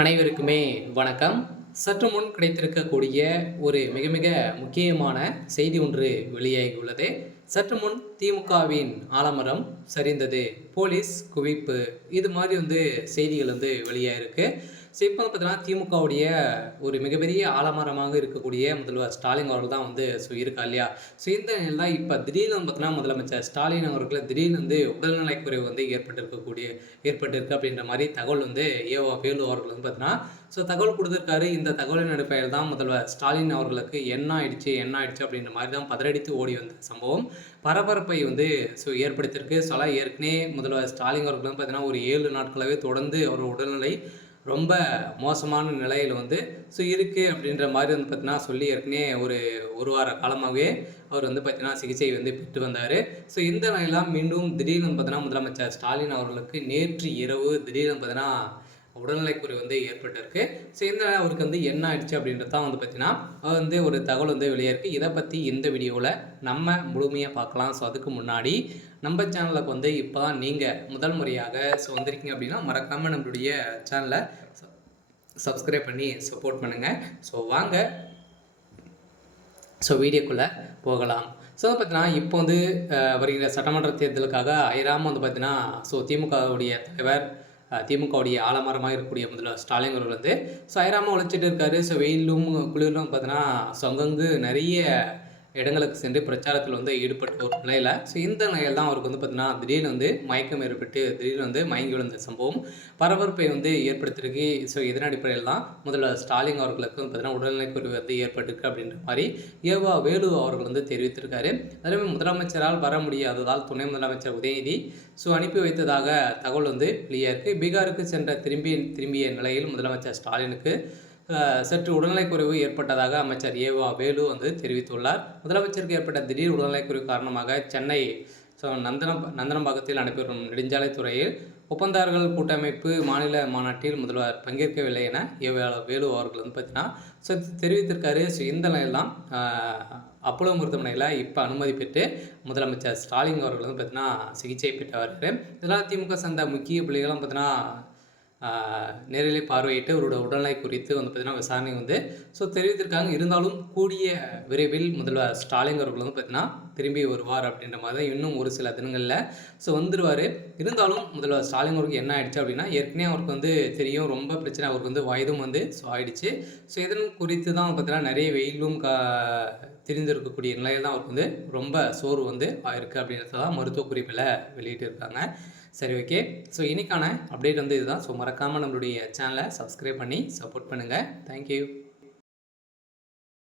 அனைவருக்குமே வணக்கம். சற்று முன் கிடைத்திருக்கக்கூடிய ஒரு மிக மிக முக்கியமான செய்தி ஒன்று வெளியாகியுள்ளது. சற்று முன் திமுகவின் ஆலமரம் சரிந்தது, போலீஸ் குவிப்பு, இது மாதிரி செய்திகள் வெளியாயிருக்கு. ஸோ இப்போ பார்த்தீங்கன்னா திமுகவுடைய ஒரு மிகப்பெரிய ஆலமரமாக இருக்கக்கூடிய முதல்வர் ஸ்டாலின் அவர்கள் தான் இருக்கா இல்லையா? ஸோ இந்த நிலையில் தான் இப்போ திடீர்னு பார்த்தீங்கன்னா முதலமைச்சர் ஸ்டாலின் அவர்களுக்கு திடீர்னு உடல்நலக்குறைவு ஏற்பட்டிருக்கு அப்படின்ற மாதிரி தகவல் வேலு அவர்கள் பார்த்தீங்கன்னா தகவல் கொடுத்துருக்காரு. இந்த தகவலின் அடிப்படையில் தான் முதல்வர் ஸ்டாலின் அவர்களுக்கு என்ன ஆயிடுச்சு அப்படின்ற மாதிரி தான் பதறடித்து ஓடி வந்த சம்பவம் பரபரப்பை ஏற்படுத்தியிருக்கு. ஏற்கனவே முதல்வர் ஸ்டாலின் அவர்கள் பார்த்தீங்கன்னா ஒரு 7 நாட்களாகவே தொடர்ந்து அவர் உடல்நிலை ரொம்ப மோசமான நிலையில் இருக்குது அப்படின்ற மாதிரி பார்த்தீங்கன்னா சொல்லி ஏற்கனவே ஒரு வார காலமாகவே அவர் பார்த்தீங்கன்னா சிகிச்சை பெற்று வந்தார். ஸோ இந்த நிலையெல்லாம் மீண்டும் திடீர்னு பார்த்தீங்கன்னா முதலமைச்சர் ஸ்டாலின் அவர்களுக்கு நேற்று இரவு திடீர்னு பார்த்தீங்கன்னா உடல்நிலைக்குறைவு ஏற்பட்டிருக்கு. ஸோ இந்த அவருக்கு என்ன ஆயிடுச்சு அப்படின்றது தான் பார்த்தீங்கன்னா ஒரு தகவல் வெளியே இதை பற்றி இந்த வீடியோவில் நம்ம முழுமையாக பார்க்கலாம். ஸோ அதுக்கு முன்னாடி நம்ம சேனலுக்கு இப்போ தான் நீங்கள் முதல் முறையாக வந்திருக்கீங்க அப்படின்னா மறக்காமல் நம்மளுடைய சேனலை சப்ஸ்கிரைப் பண்ணி சப்போர்ட் பண்ணுங்கள். ஸோ வாங்க வீடியோக்குள்ளே போகலாம். ஸோ பார்த்தீங்கன்னா இப்போ வருகிற சட்டமன்ற தேர்தலுக்காக அயராமல் பார்த்தீங்கன்னா திமுகவுடைய தலைவர், திமுகவுடைய ஆலமரமாக இருக்கக்கூடிய முதல்வர் ஸ்டாலின் அவர்கள் அயராமல் உழைச்சிட்டு இருக்காரு. வெயிலும் குளிரும் பார்த்தீங்கன்னா அங்கங்கு நிறைய இடங்களுக்கு சென்று பிரச்சாரத்தில் ஈடுபட்ட ஒரு நிலையில் இந்த நிலையில் தான் அவருக்கு பார்த்தீங்கன்னா திடீர்னு மயக்கம் ஏற்பட்டு திடீர்னு மயங்கி விழுந்த சம்பவம் பரபரப்பை ஏற்படுத்தியிருக்கு. இதன் அடிப்படையில் தான் முதல்வர் ஸ்டாலின் அவர்களுக்கு பார்த்தீங்கன்னா உடல்நிலைக்குறைவு ஏற்பட்டிருக்கு அப்படின்ற மாதிரி வேலு அவர்கள் தெரிவித்திருக்காரு. அதுவே முதலமைச்சரால் வர முடியாததால் துணை முதலமைச்சர் உதயநிதி அனுப்பி வைத்ததாக தகவல் வெளியாயிருக்கு. பீகாருக்கு சென்ற திரும்பிய நிலையில் முதலமைச்சர் ஸ்டாலினுக்கு சற்று உடல்நலைக்குறைவு ஏற்பட்டதாக அமைச்சர் வேலு தெரிவித்துள்ளார். முதலமைச்சருக்கு ஏற்பட்ட திடீர் உடல்நலைக்குறைவு காரணமாக சென்னை நந்தனம்பாக்கத்தில் நடைபெறும் நெடுஞ்சாலைத்துறையில் ஒப்பந்தாரர்கள் கூட்டமைப்பு மாநில மாநாட்டில் முதல்வர் பங்கேற்கவில்லை என வேலு அவர்கள் பார்த்தீங்கன்னா தெரிவித்திருக்காரு. இந்த நிலையில் தான் அப்போலோ மருத்துவமனையில் இப்போ அனுமதி பெற்று முதலமைச்சர் ஸ்டாலின் அவர்கள் பார்த்தீங்கன்னா சிகிச்சை பெற்று வருகிறார். இதெல்லாம் திமுக சார்ந்த முக்கிய புள்ளிகளும் பார்த்தீங்கன்னா நேரிலே பார்வையிட்டு அவரோட உடல்நிலை குறித்து பார்த்தீங்கன்னா விசாரணை தெரிவித்திருக்காங்க. இருந்தாலும் கூடிய விரைவில் முதல்வர் ஸ்டாலின் அவர்கள் பார்த்தீங்கன்னா திரும்பி வருவார் அப்படின்ற மாதிரி தான் இன்னும் ஒரு சில தினங்களில் வந்துடுவார். இருந்தாலும் முதல்வர் ஸ்டாலின் அவருக்கு என்ன ஆயிடுச்சு அப்படின்னா ஏற்கனவே அவருக்கு தெரியும் ரொம்ப பிரச்சனை, அவருக்கு வயதும் ஆயிடுச்சு. இதன் குறித்து தான் பார்த்தீங்கன்னா நிறைய வெயிலும் தெரிந்திருக்கக்கூடிய நிலையில் தான் அவருக்கு ரொம்ப சோர்வு ஆயிருக்கு அப்படின்றத தான் மருத்துவ குறிப்பில் வெளியிட்டு இருக்காங்க. சரி, ஓகே. இன்றைக்கான அப்டேட் இதுதான். மறக்காமல் நம்மளுடைய சேனலை சப்ஸ்கிரைப் பண்ணி சப்போர்ட் பண்ணுங்கள். தேங்க்யூ.